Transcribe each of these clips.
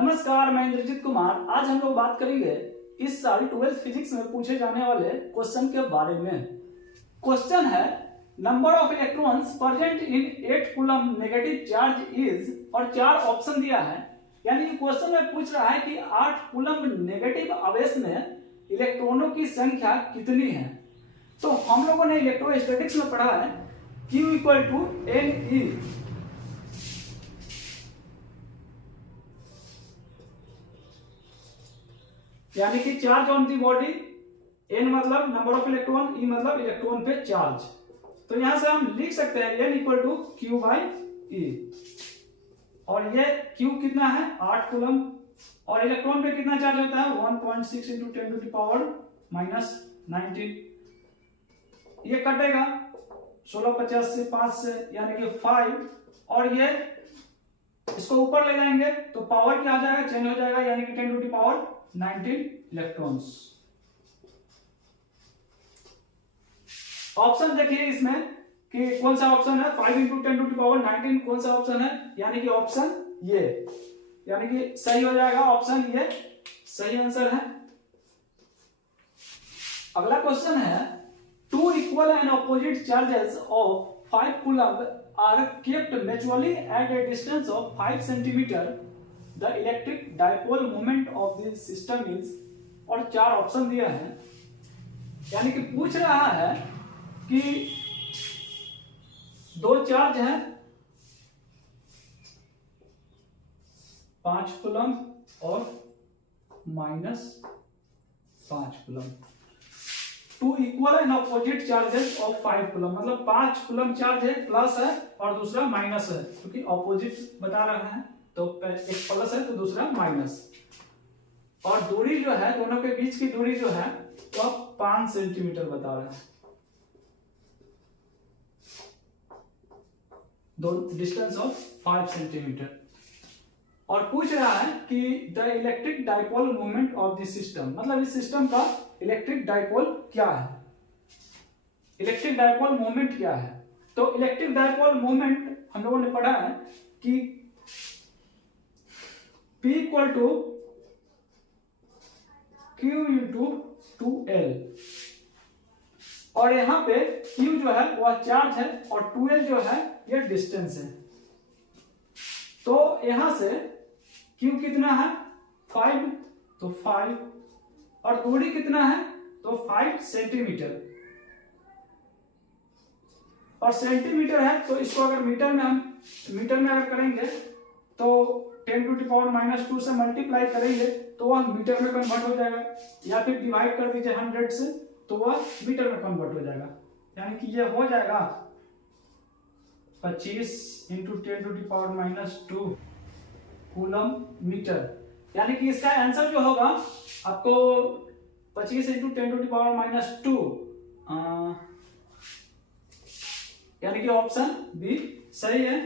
नमस्कार, मैं इंद्रजीत कुमार। आज हम लोग बात करेंगे इस साल 12th फिजिक्स में पूछे जाने वाले क्वेश्चन के बारे में। क्वेश्चन है number of electrons present in 8 coulomb negative charge is, और 4 ऑप्शन दिया है। यानी क्वेश्चन में पूछ रहा है कि 8 कूलम नेगेटिव आवेश में इलेक्ट्रॉनों की संख्या कितनी है। तो हम लोगों ने इलेक्ट्रोस्टैटिक्स में पढ़ा है Q इक्वल टू NE, यानी कि charge on the body, N मतलब नंबर ऑफ इलेक्ट्रॉन, E मतलब इलेक्ट्रॉन पे चार्ज। तो यहां से हम लिख सकते हैं N equal to Q by E, और ये Q कितना है 8 कूलम, और इलेक्ट्रॉन पे कितना चार्ज होता है 1.6 into 10 to the power minus 19। ये कटेगा 1650 से 5 से, यानी कि 5, और ये इसको ऊपर ले जाएंगे तो पावर क्या आ जाएगा, चेंज हो जाएगा, यानी कि 10 to the power 19 electrons. Option देखिए इसमें कि कौन सा ऑप्शन है 5 इंटू 10 टू द पावर 19, कौन सा ऑप्शन है, यानी कि ऑप्शन ये, यानी कि सही हो जाएगा ऑप्शन ये, सही आंसर है। अगला क्वेश्चन है 2 equal and opposite charges of 5 coulomb are kept mutually at a distance of 5 centimetre, the electric dipole moment of this system is, और 4 ऑप्शन दिया है। यानी कि पूछ रहा है कि 2 चार्ज हैं 5 कूलम और minus 5 coulomb. 2 equal and opposite charges of 5 coulomb, मतलब 5 कूलम चार्ज है, प्लस है और दूसरा माइनस है, क्योंकि ऑपोजिट बता रहा है तो एक प्लस है तो दूसरा माइनस। और दूरी जो है दोनों के बीच की दूरी जो है वो 5 सेंटीमीटर बता रहा है, दो डिस्टेंस ऑफ 5 सेंटीमीटर। और पूछ रहा है कि the electric dipole moment of this system, मतलब इस सिस्टम का इलेक्ट्रिक डायपोल क्या है, इलेक्ट्रिक डायपोल मोमेंट क्या है। तो इलेक्ट्रिक डायपोल मोमेंट हम लोगों ने पढ़ा है कि P equal to Q into 2L, और यहां पे Q जो है वह चार्ज है और 2L जो है यह डिस्टेंस है। तो यहां से Q कितना है 5, तो 5, और दूरी कितना है तो 5 सेंटीमीटर, और सेंटीमीटर है तो इसको अगर मीटर में अगर करेंगे तो 10 टू द पावर माइनस 2 से मल्टीप्लाई करेंगे तो वह मीटर में कन्वर्ट हो जाएगा, या फिर डिवाइड कर दीजिए 100 से तो वह मीटर में कन्वर्ट हो जाएगा। यानी कि यह हो जाएगा 25 into 10 to the power minus 2 coulomb metre. यानी कि इसका आंसर जो होगा आपको 25 into 10 to the power minus 2, यानी कि ऑप्शन बी सही है।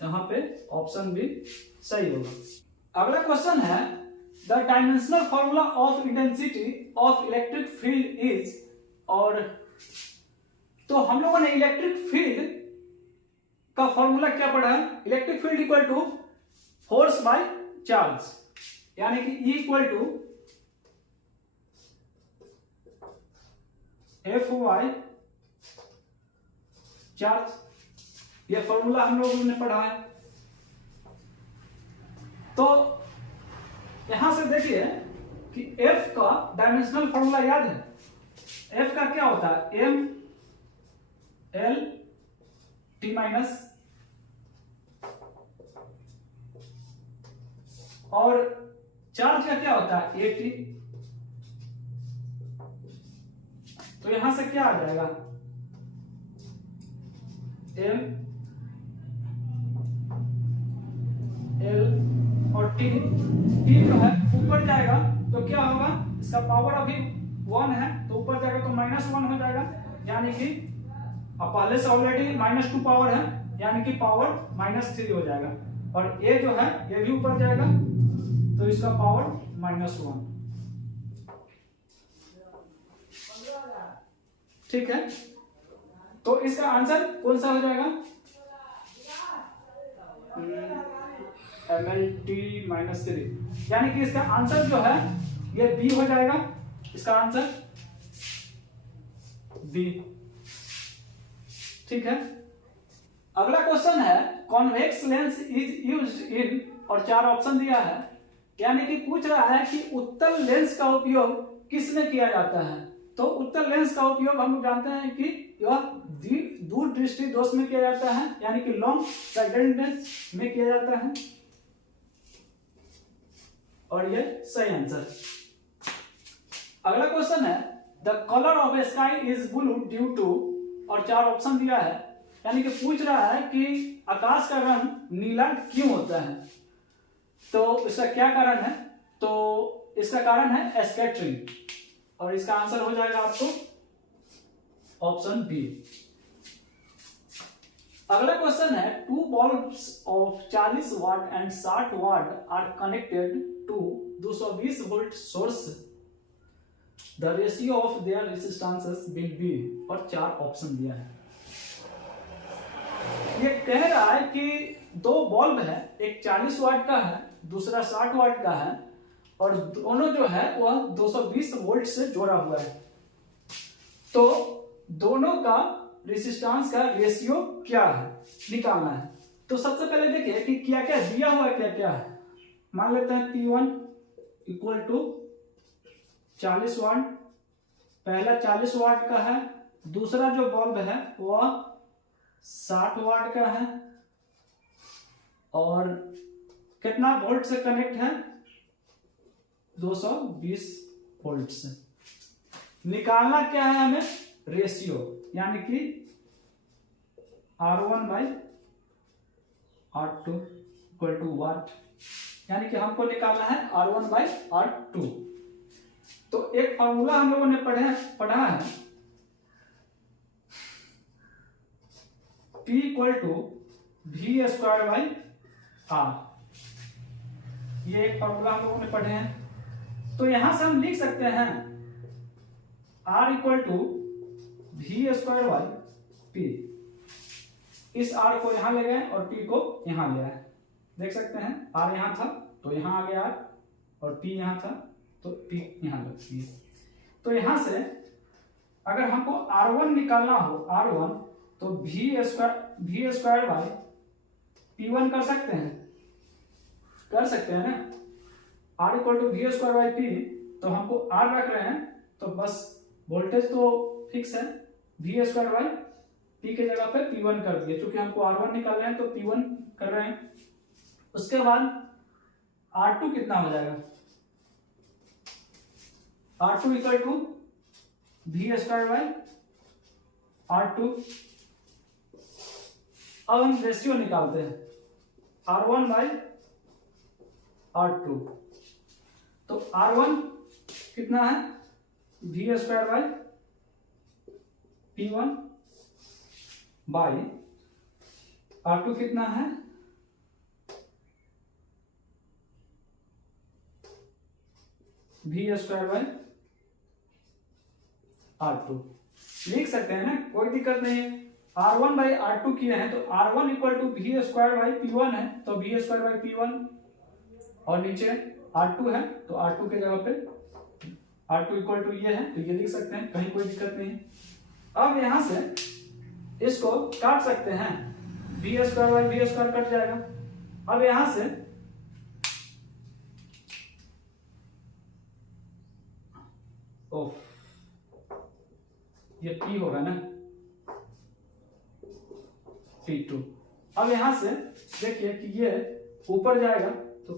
यहां पे ऑप्शन बी सही होगा। अगला क्वेश्चन है the dimensional formula of intensity of electric field is, और तो हम लोगों ने इलेक्ट्रिक फील्ड का फॉर्मूला क्या पढ़ा है, electric field equal to force by charge, यानी कि E equal to F/y charge, यह फॉर्मूला हम लोगों ने पढ़ा है। तो यहां से देखिए कि F का डायमेंशनल फॉर्मूला याद है, F का क्या होता है M L T माइनस, और चार्ज का क्या होता है AT। तो यहां से क्या आ जाएगा M L और T जो है ऊपर जाएगा तो क्या होगा, इसका पावर अभी 1 है तो ऊपर जाएगा तो -1 हो जाएगा, यानी कि अब पहले से ऑलरेडी -2 पावर है, यानी कि पावर -3 हो जाएगा, और A जो है ये भी ऊपर जाएगा तो इसका पावर -1। ठीक है, तो इसका आंसर कौन सा हो जाएगा MLT-3, यानी कि इसका आंसर जो है ये बी हो जाएगा, इसका आंसर बी। ठीक है, अगला क्वेश्चन है convex lens is used in, और 4 ऑप्शन दिया है, यानी कि पूछ रहा है कि उत्तल लेंस का उपयोग किसमें किया जाता है। तो उत्तल लेंस का उपयोग हम लोग जानते हैं कि यह दूर दृष्टि दोष में किया जाता है, यानी कि लॉन्ग साइटेडनेस में किया जाता है, और ये सही आंसर। अगला क्वेश्चन है the colour of a sky is blue due to, और 4 ऑप्शन दिया है, यानी कि पूछ रहा है कि आकाश का रंग नीला क्यों होता है। तो इसका क्या कारण है, तो इसका कारण है स्कैटरिंग, और इसका आंसर हो जाएगा आपको ऑप्शन बी। अगला क्वेश्चन है 2 bulbs of 40 watt and 60 watt are connected to 220 volt source, the ratio of their resistances will be, और 4 ऑप्शन दिया है। ये कह रहा है कि 2 बल्ब है, एक 40 वाट का है, दूसरा 60 वाट का है, और दोनों जो है वह 220 वोल्ट से जोड़ा हुआ है। तो दोनों का रेजिस्टेंस का रेशियो क्या है निकालना है। तो सबसे पहले देखिए कि क्या क्या दिया हुआ है, क्या क्या है। मान लेते हैं P1 इक्वल टू 40 वाट, पहला 40 वाट का है, दूसरा जो बल्ब है वह 60 वाट का है, और कितना वोल्ट से कनेक्ट है, 220 वोल्ट से। निकालना क्या है हमें, रेशियो, यानी कि R1 by R2 equal to वाट, यानी कि हमको निकालना है R1 बाई R2। तो एक फॉर्मूला हम लोगों ने पढ़ा है, P equal to V square by R, ये एक फॉर्मूला हम लोगों ने पढ़े हैं। तो यहां से हम लिख सकते हैं R equal to V square by P, इस R को यहां ले गए और P को यहां ले आए, देख सकते हैं R यहां था तो यहां आ गया R, और P यहां था तो P यहां लग गई। तो यहां से अगर हमको R1 निकालना हो, R1, तो V स्क्वायर बाई P1 कर सकते हैं ना। R equal to V square by P, तो हमको R रख रहे हैं, तो बस वोल्टेज तो फिक्स है, V स्क्वायर बाई P के जगह पे P1 कर दिए, क्योंकि हमको R1 निकाल रहे हैं तो P1 कर रहे हैं। उसके बाद R2 कितना हो जाएगा, R2 equal to V square by R2। अब हम रेशियो निकालते हैं, R1 बाई R2, तो R1 कितना है, V square by P1 by R2 कितना है, V स्क्वायर बाई R2। लिख सकते हैं ना, कोई दिक्कत नहीं है। R1 बाई R2 किए हैं, तो R1 equal to V square by P1 है, तो V स्क्वायर बाई P1, और नीचे R2 है तो R2 के जगह पे R2 इक्वल टू ये है, तो ये लिख सकते हैं, कहीं कोई दिक्कत नहीं। अब यहां से इसको काट सकते हैं, V square by V square cut जाएगा। अब यहां से ये P होगा ना, P2। अब यहां से देखिए कि ये ऊपर जाएगा तो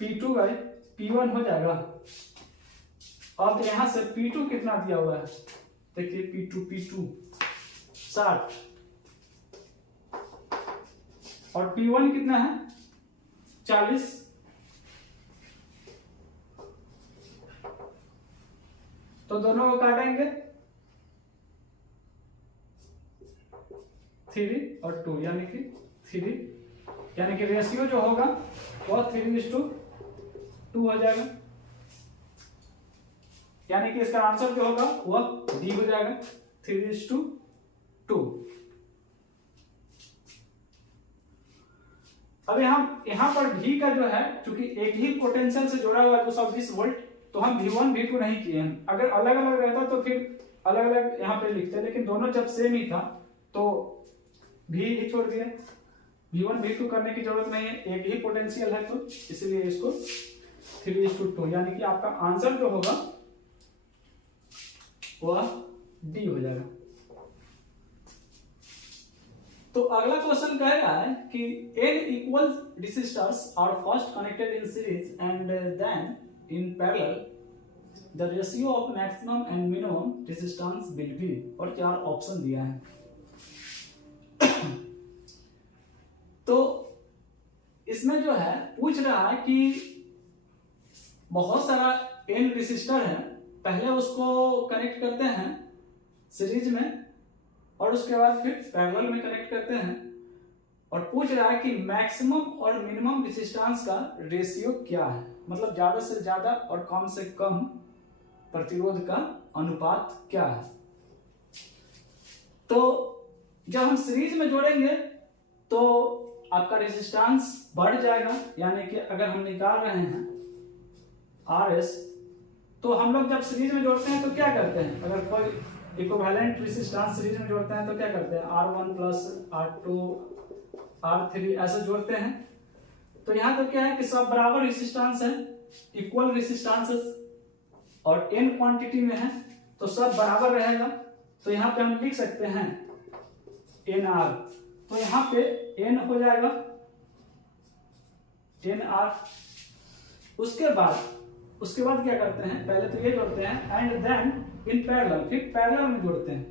P2 बाई P1 हो जाएगा। अब यहां से P2 कितना दिया हुआ है, देखिए P2 60, और P1 कितना है 40, तो दोनों को काटेंगे 3 और 2, यानी कि 3, यानी कि रेशियो जो होगा वह 3:2 हो जाएगा, यानी कि इसका आंसर जो होगा वह डी हो जाएगा, 3:2। अब यहाँ पर V का जो है, चूंकि एक ही पोटेंशियल से जुड़ा हुआ है 220 वोल्ट, तो हम V1 V2 नहीं किए हैं। अगर अलग अलग रहता तो फिर अलग अलग यहाँ पे लिखते, लेकिन दोनों जब सेम ही था तो V ही छोड़ दिए। V1 V2 करने की जरूरत नहीं है, एक ही पोटेंशियल है, तो इसलिए इसको 3:2, यानी कि आपका आंसर जो होगा वह D हो जाएगा। तो अगला क्वेश्चन कह रहा है कि n equal resistors are first connected in series and then in parallel, the ratio of maximum and minimum resistance will be, और 4 ऑप्शन दिया है। तो इसमें जो है पूछ रहा है कि बहुत सारा n रेसिस्टर है, पहले उसको कनेक्ट करते हैं सीरीज में और उसके बाद फिर पैरेलल में कनेक्ट करते हैं, और पूछ रहा है कि मैक्सिमम और मिनिमम रेजिस्टेंस का रेशियो क्या है, मतलब ज्यादा से ज्यादा और कम से कम प्रतिरोध का अनुपात क्या है। तो जब हम सीरीज में जोड़ेंगे तो आपका रेजिस्टेंस बढ़ जाएगा, यानी कि अगर हम निकाल रहे हैं RS, तो हम लोग जब सीरीज में जोड़ते हैं तो क्या करते हैं, अगर कोई इक्विवेलेंट रेजिस्टेंस सीरीज में जोड़ते हैं तो क्या करते हैं, R1 प्लस R2 R3 ऐसे जोड़ते हैं। तो यहाँ तो क्या है कि सब बराबर रेजिस्टेंस है, इक्वल रेजिस्टेंसेस, और n क्वांटिटी में है तो सब बराबर रहेगा। तो यहाँ पे हम लिख सकते हैं NR, तो यहाँ पे n हो जाएगा NR। उसके बाद क्या करते हैं, पहले तो ये जोड़ते हैं एंड देन इन पैरेलल, फिर पैरेलल में जोड़ते हैं,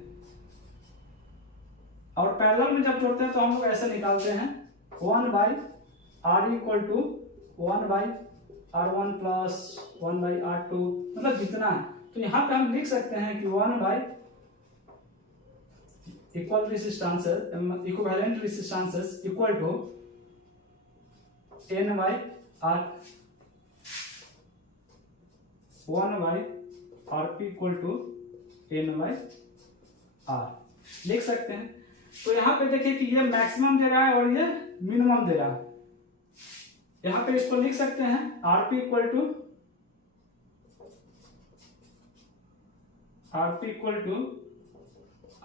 और पैरेलल में जब जोड़ते हैं तो हम लोग ऐसे निकालते हैं 1/R equal to 1/R1 plus 1/R2, मतलब जितना है। तो यहाँ पे हम लिख सकते हैं कि 1 equal resistances, equivalent resistances equal to n/R, 1/RP equal to n/R लिख सकते हैं। तो यहाँ पे देखिए कि ये मैक्सिमम दे रहा है और ये मिनिमम दे रहा है। यहाँ पे इसको लिख सकते हैं RP इक्वल टू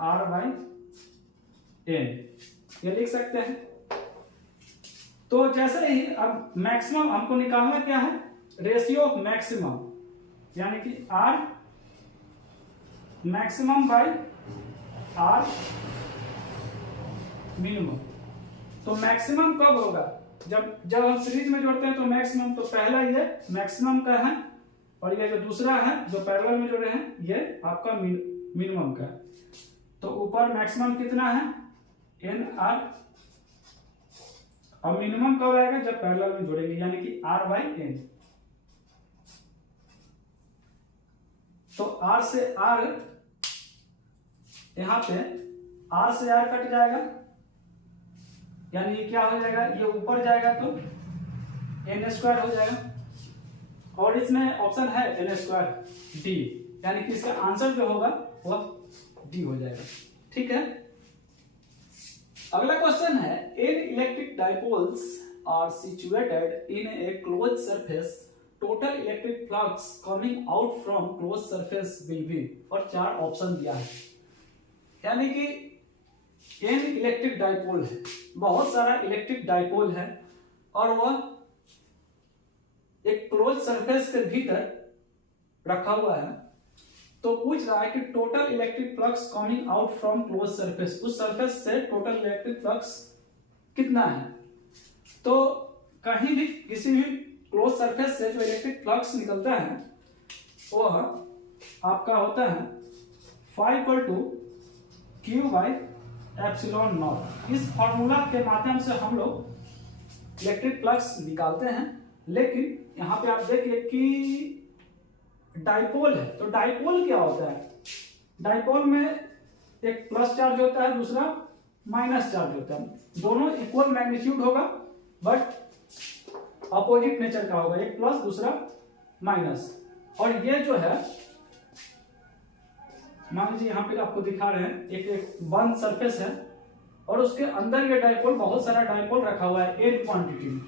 R/N, ये लिख सकते हैं। तो जैसे ही अब मैक्सिमम हमको निकालना क्या है, रेशियो ऑफ मैक्सिमम, यानी कि R maximum bye R minimum. तो मैक्सिमम कब होगा, जब हम सीरीज में जोड़ते हैं तो मैक्सिमम, तो पहला ये मैक्सिमम का है और ये जो दूसरा है जो पैरेलल में जोड़े हैं ये आपका मिनिमम का है। तो ऊपर मैक्सिमम कितना है NR, और मिनिमम कब आएगा, जब पैरेलल में जोड़ेंगे, यानी कि R/N। तो R से R, यहां पे R से R कट जाएगा, यानी ये क्या हो जाएगा, ये ऊपर जाएगा तो n² हो जाएगा, और इसमें ऑप्शन है n² D, यानी कि इसका आंसर जो होगा वह D हो जाएगा। ठीक है, अगला क्वेश्चन है n electric dipoles are situated in a close surface, total electric flux coming out from close surface will be, और 4 ऑप्शन दिया है। यानी कि n इलेक्ट्रिक डाइपोल है, बहुत सारा इलेक्ट्रिक डाइपोल है और वह एक क्लोज सरफेस के भीतर रखा हुआ है। तो पूछ रहा है कि total electric flux coming out from close surface, उस सरफेस से टोटल इलेक्ट्रिक फ्लक्स कितना है। तो कहीं भी किसी भी क्लोज सरफेस से जो इलेक्ट्रिक फ्लक्स निकलता है वह आपका होता है Q/ε0। इस फॉर्मूला के माध्यम से हम लोग इलेक्ट्रिक फ्लक्स निकालते हैं। लेकिन यहाँ पे आप देखिए कि डाइपोल है, तो डाइपोल क्या होता है, डाइपोल में एक प्लस चार्ज होता है, दूसरा माइनस चार्ज होता है, दोनों इक्वल मैग्नीट्यूड होगा बट अपोजिट नेचर का होगा, एक प्लस दूसरा माइनस। और ये जो है मान लीजिए यहाँ पे आपको दिखा रहे हैं एक बंद सरफेस है और उसके अंदर ये डाइपोल, बहुत सारा डाइपोल रखा हुआ है एन क्वांटिटी में।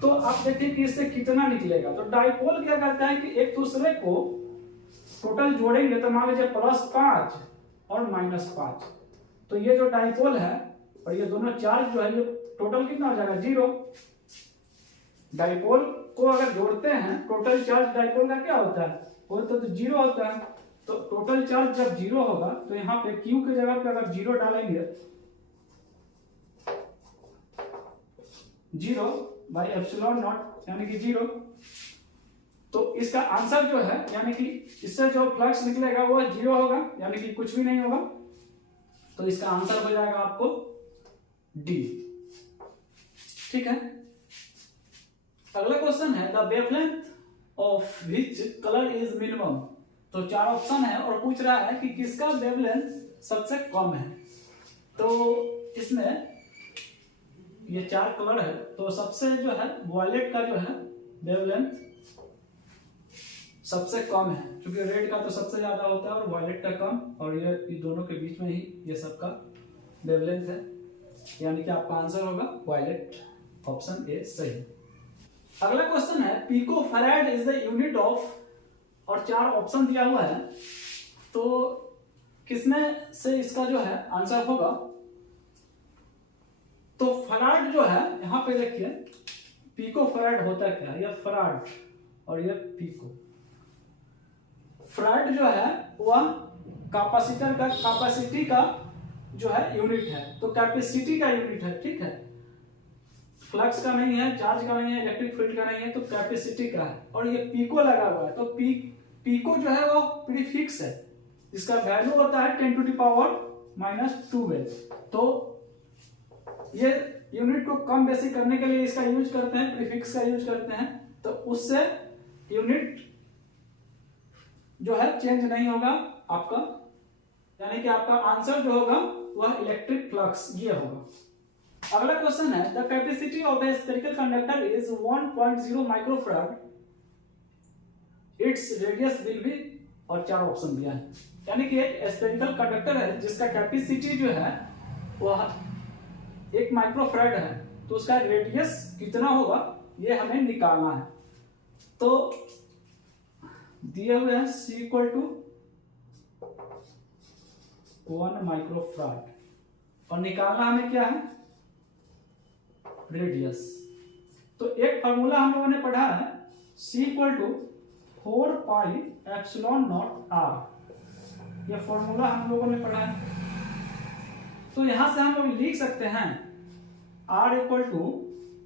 तो आप देखिए कि इससे कितना निकलेगा। तो डाइपोल क्या करता है कि एक दूसरे को टोटल जोड़ेंगे तो मान लीजिए +5 और -5, तो ये जो डाइपोल है और ये दोनों चार्ज जो है ये टोटल कितना हो जाएगा 0। डाइपोल को अगर जोड़ते हैं टोटल चार्ज डाइपोल का क्या होता है, वो तो 0 होता है। तो टोटल चार्ज जब 0 होगा तो यहाँ पे Q की जगह पे अगर 0 डालेंगे 0/ε0 यानी कि 0, तो इसका आंसर जो है यानी कि इससे जो फ्लक्स निकलेगा वो 0 होगा, यानी कि कुछ भी नहीं होगा। तो इसका आंसर हो जाएगा आपको डी। ठीक है, अगला क्वेश्चन है the wavelength of which colour is minimum. तो 4 ऑप्शन है और पूछ रहा है कि किसका वेवलेंथ सबसे कम है। तो इसमें ये 4 कलर है, तो सबसे जो है वॉयलेट का जो है वेवलेंथ सबसे कम है, क्योंकि रेड का तो सबसे ज्यादा होता है और वॉयलेट का कम, और ये दोनों के बीच में ही ये सबका वेवलेंथ है, यानी कि आपका आंसर होगा वॉयलेट, ऑप्शन ए सही। अगला क्वेश्चन है pico farad is the unit of, और 4 ऑप्शन दिया हुआ है, तो किसमें से इसका जो है आंसर होगा। तो फैराड जो है यहां पे देखिए पिको फैराड होता है क्या, यह फैराड और यह पिको। फैराड जो है वह कैपेसिटर का, कैपेसिटी का जो है यूनिट है, तो कैपेसिटी का यूनिट है। ठीक है, फ्लक्स का नहीं है, चार्ज का नहीं है, इलेक्ट्रिक फील्ड का नहीं है, तो कैपेसिटी का है। और ये पिको लगा हुआ है, तो पिको जो है वो प्रीफिक्स है, जिसका वैल्यू होता है 10⁻⁻²। तो ये यूनिट को कम बेसी करने के लिए इसका यूज करते हैं, प्रीफिक्स का यूज करते हैं, तो उससे यूनिट जो है चेंज नहीं होगा आपका, यानी कि आपका आंसर जो होगा वह इलेक्ट्रिक फ्लक्स ये होगा। अगला क्वेश्चन है the capacity of A spherical conductor is 1.0 microfarad, its radius will be, और 4 ऑप्शन दिया है। यानी कि एक स्फेरिकल कंडक्टर है जिसका कैपेसिटी जो है वह 1 माइक्रोफैराड है, तो उसका रेडियस कितना होगा ये हमें निकालना है। तो दिए हुए हैं C = 1 माइक्रोफैराड, और निकालना हमें क्या है रेडियस। तो एक फार्मूला हम लोगों ने पढ़ा है C = 4πε0r, ये फॉर्मूला हम लोगों ने पढ़ा है। तो यहां से हम लोग लिख सकते हैं R =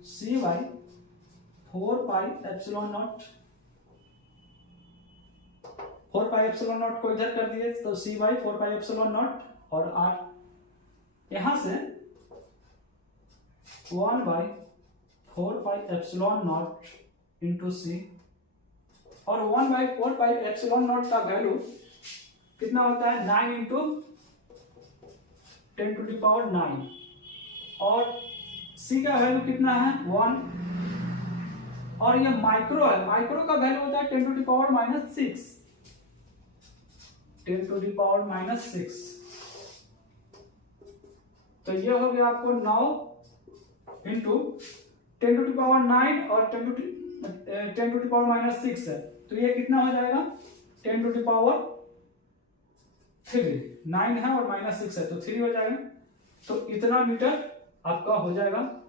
C/4πε0, 4πε0 को इधर कर दिए तो C/4πε0 और R, यहां से 1/4πε0 इंटू C, और 1/4πε0 का वैल्यू कितना होता है 9 × 10⁹, और C का वैल्यू कितना है 1, और ये माइक्रो है, माइक्रो का वैल्यू होता है 10⁻⁻6। तो ये हो गया आपको 9 × 10⁹ और 10⁻⁻6 है, तो ये कितना हो जाएगा 10⁻3, 9 है और -6 है तो 3 हो जाएगा। तो इतना मीटर आपका हो जाएगा।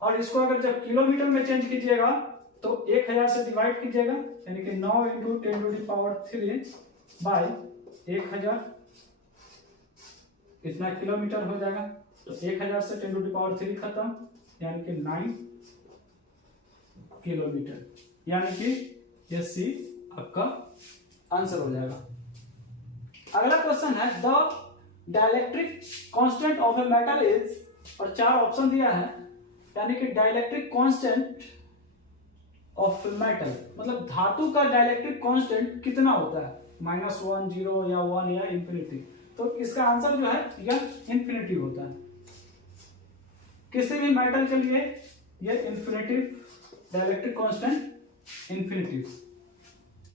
और इसको अगर जब किलोमीटर में चेंज कीजिएगा तो 1000 से डिवाइड कीजिएगा, यानी कि 9 × 10⁻3/1000 इतना किलोमीटर हो जाएगा। तो 1000 से 10⁻3 खत्म, यानी कि 9 किलोमीटर, यानी कि ये C आपका आंसर हो जाएगा। अगला क्वेश्चन है the dielectric constant of a metal is, और 4 ऑप्शन दिया है, यानी कि डाइलेक्ट्रिक कांस्टेंट ऑफ मेटल मतलब धातु का डाइलेक्ट्रिक कांस्टेंट कितना होता है, -1, 0 या 1 या इंफिनिटी। तो इसका आंसर जो है यह इंफिनिटी होता है। किसी भी मेटल के लिए यह इंफिनिटी डाइलेक्ट्रिक कांस्टेंट इंफिनिटी।